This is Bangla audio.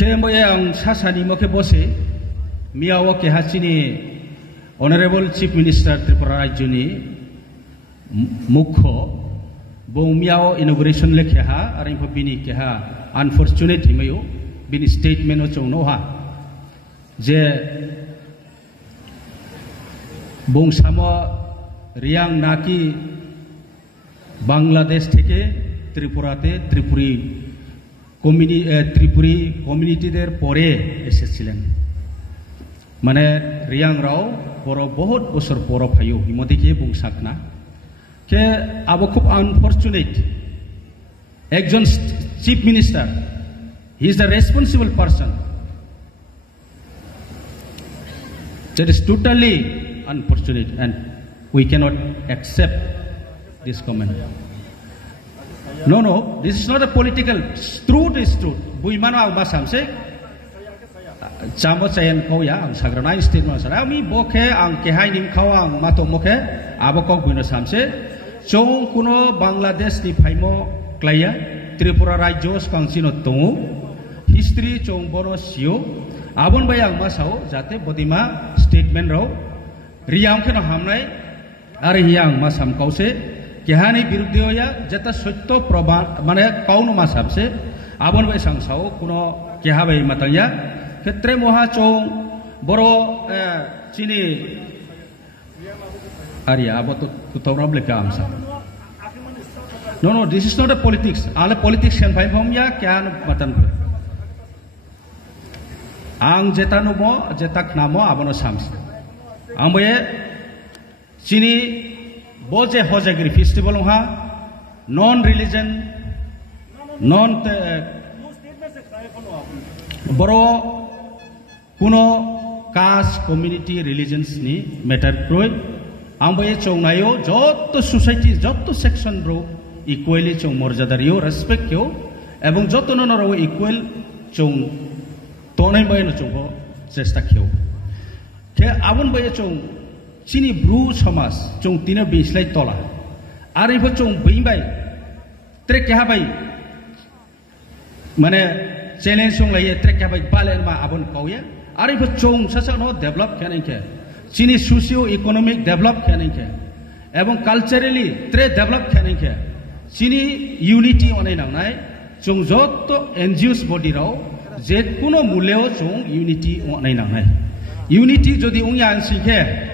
Kemboyang Sasani Mokebose, Miawoke Hachini, Honorable Chief Minister Tripura Rajuni, Mukho, Bo Miao inauguration Lekeha, Arimpo Bini Keha, unfortunate Himayo, Bini statement of Noha. Je Bong Samo Riang Naki Bangladesh Teke, Tripurate, Tripuri community there pore এসেছিলেন মানে রিয়াং রাও পর বহুত বছর পর ভাইও হিমদিকে বুংসাকনা কে আবো খুব আনফরচুনেট একজন chief minister he is the responsible person that is totally unfortunate and we cannot accept this comment. No, this is not a political. Truth is truth. Buimano ang masamse. Chamo sayan ko ya ang sagranay statement sa ami boke ang kehay nim kawa ang mato moke aboko buino samse. Chong kuno Bangladesh ni phaimo klaya Tripura Rajyo kang sino tungu history chong boro sio abon bayang masao jate bodima statement ro riyang keno hamnai ari hiyang masam kause কেহানি বিরুদ্ধে হইয়া যেটা সত্য প্রমাণ মানে কাউনো মাস হাবছে আবন বাই সংসাও কোনো কেহা বাই মাতাইয়া ক্ষেত্রে মহা চৌ বড় চিনি আরিয়া আবত কুতরাব লেখা আমসা No, this is not a politics. All politics can find from ya kyan matan ko. Ang jetanu mo jetak namo abono sams. Ang boye chini boje hojagiri festival ha non-religion non boro kuno caste community religions ni matter kroi amboye chongnayo jotto society jotto section ro equally chong morjadario respect kyo ebong jotto no ro equal chong tonai boye no chong chesta kyo ke abon boye chong chini bru samas chong tino bislai tola ari bo chong bimbai trek ha bai mane challenge song lai trek ha bai balen ma abon kauya ari bo chong sasa no develop kanen ke chini socio economic develop kanen ke ebong culturally tre develop kanen ke chini unity onai nangnai chong jotto NGOs body rao je kuno muleo chong unity onai nangnai unity jodi ungya sikhe